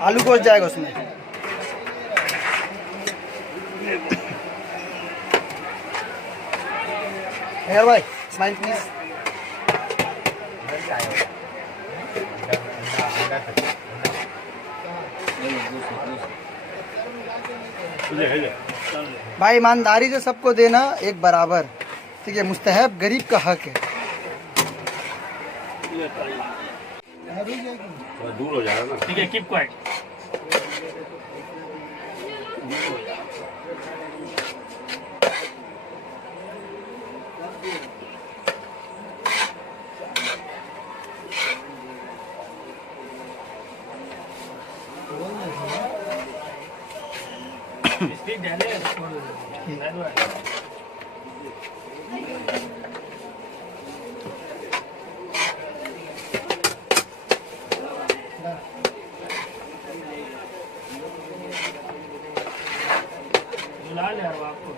आलू गोश्त जाएगा उसमें। यार भाई स्माइल प्लीज। भाई ईमानदारी से सबको देना एक बराबर, ठीक है, मुस्तहब गरीब का हक है। दूर हो जाएगा ना, ठीक है, कीप क्वाइट। आपको